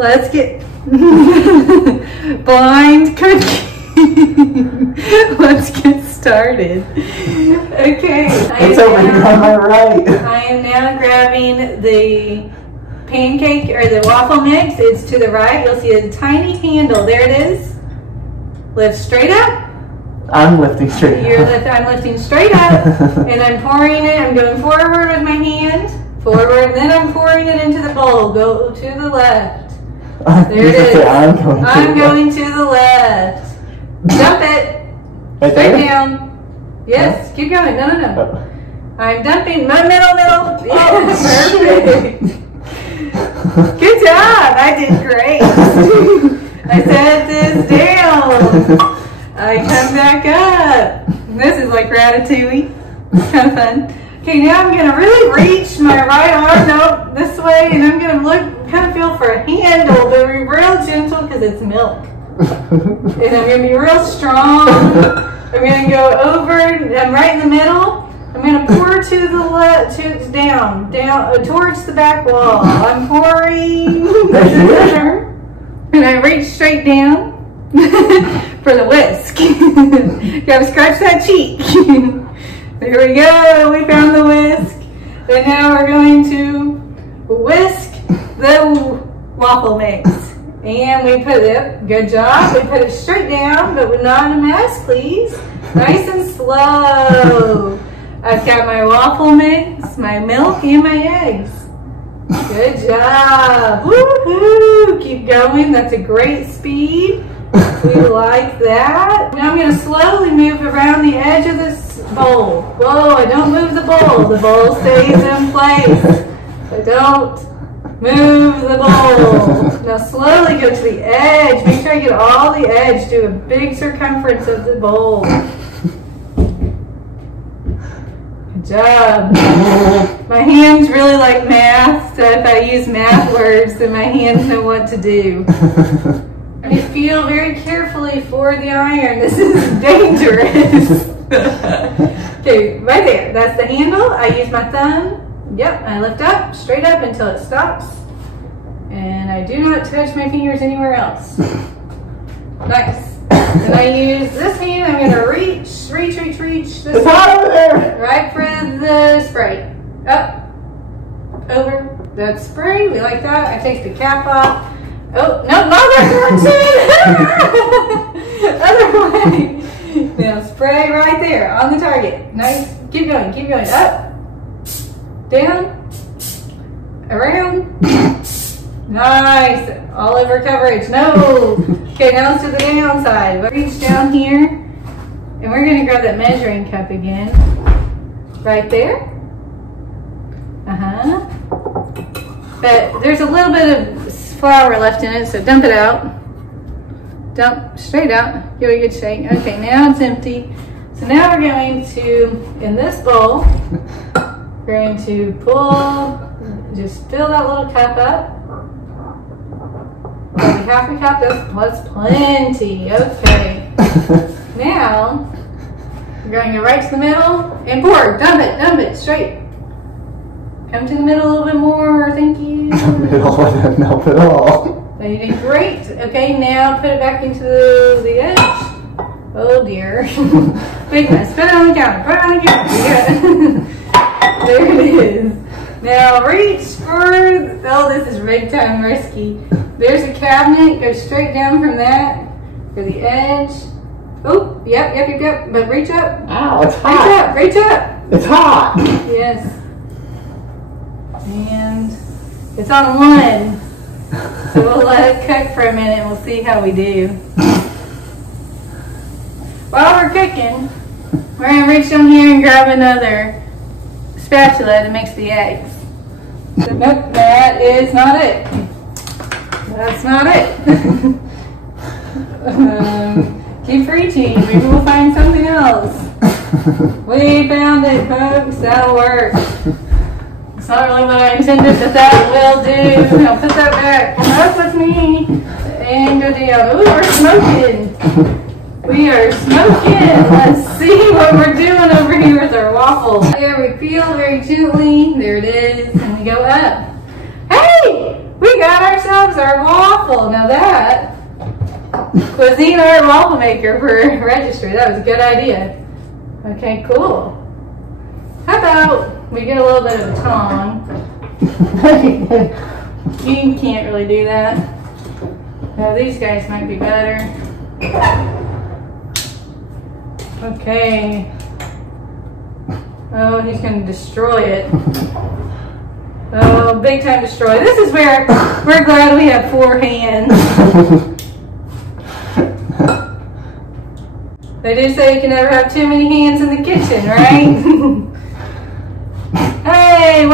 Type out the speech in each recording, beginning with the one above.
let's get blind cooking. Let's get started. Okay. It's over here on my right. I am now grabbing the pancake or the waffle mix. It's to the right. You'll see a tiny handle. There it is. Lift straight up. I'm lifting straight up. I'm lifting straight up, and I'm pouring it. I'm going forward with my hand. Forward, and then I'm pouring it into the bowl. Go to the left. There it is. I'm going to the left. Dump it. Right Straight there? down. Yes, Huh? keep going. No. Oh. I'm dumping my middle. Yes, perfect. Good job. I did great. I set this down. I come back up. This is like Ratatouille. Kind of fun. Okay, now I'm going to really reach my right arm this way, and I'm going to kind of feel for a handle, but be real gentle because it's milk. And I'm going to be real strong. I'm going to go over, I'm right in the middle. I'm going to pour to the left, down, towards the back wall. I'm pouring. And I reach straight down for the whisk. Gotta scratch that cheek. There we go, we found the whisk. And now we're going to whisk the waffle mix. And we put it, good job, we put it straight down, but we're not in a mess, please. Nice and slow. I've got my waffle mix, my milk, and my eggs. Good job. Woohoo! Keep going, that's a great speed. We like that. Now I'm going to slowly move around the edge of this bowl. Whoa, I don't move the bowl. The bowl stays in place. I don't move the bowl. Now slowly go to the edge. Make sure I get all the edge. Do a big circumference of the bowl. Good job. My hands really like math, so if I use math words, then my hands know what to do. You feel very carefully for the iron. This is dangerous. Okay, right there. That's the handle. I use my thumb. Yep, I lift up, straight up until it stops. And I do not touch my fingers anywhere else. Nice. And I use this hand. I'm going to reach. This it's hot over there. Right for the spray. Up, over. That's spray. We like that. I take the cap off. Oh, no, other way. Now spray right there on the target. Nice. Keep going. Up, down, around. Nice. All over coverage. No. Okay, now let's do the downside. Reach down here, and we're going to grab that measuring cup again. Right there. But there's a little bit of flour left in it, so dump it out. Dump straight out. Give it a good shake. Okay, now it's empty. So now we're going to, in this bowl, we're going to just fill that little cup up. Maybe half a cup, that's plenty. Okay. Now, we're going to go right to the middle and pour. Dump it, straight. Come to the middle a little bit more, thank you. The middle doesn't help at all. So you did great. Okay, now put it back into the edge. Oh dear. Big mess. Put it on the counter. There it is. Now reach for, oh, this is big time risky. There's a cabinet. Go straight down from that to the edge. Oh, yep. But reach up. Ow, it's hot. Reach up. It's hot. Yes. And it's on 1. So we'll let it cook for a minute and we'll see how we do. While we're cooking, we're going to reach down here and grab another spatula to mix the eggs. So, nope, that is not it. That's not it. Keep reaching. Maybe we'll find something else. We found it, folks. That'll work. It's not really what I intended, but that will do. Now put that back. Come up with me and go down. Ooh, we're smoking. We are smoking. Let's see what we're doing over here with our waffles. There we feel very gently. There it is. And we go up. Hey! We got ourselves our waffle. Now that cuisine art waffle maker for registry. That was a good idea. Okay, cool. How about we get a little bit of a tongue? You can't really do that. Now these guys might be better. Okay. Oh, he's gonna destroy it. Oh, big time destroy. This is where we're glad we have 4 hands. They do say you can never have too many hands in the kitchen, right? Hey!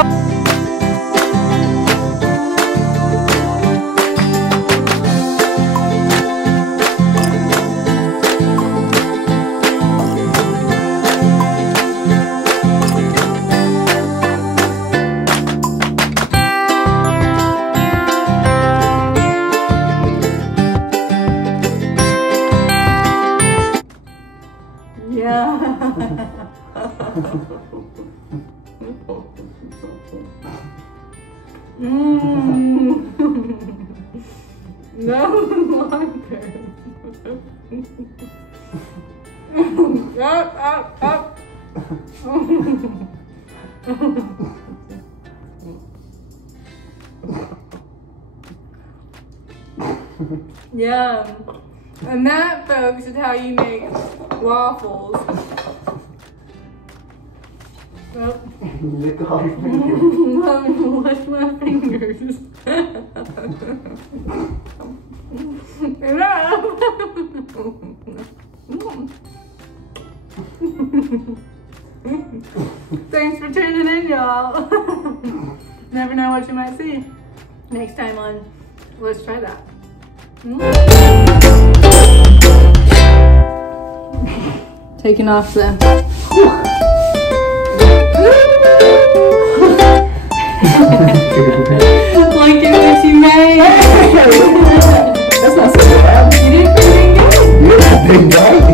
Yeah. No wonder. Up. Yum. And that, folks, is how you make waffles. Oh. Lick off your fingers. Let me lick my fingers. Thanks for tuning in, y'all. Never know what you might see next time on Let's Try That. Taking off the look at what you made. That's not so bad. You did pretty good. You're a big guy.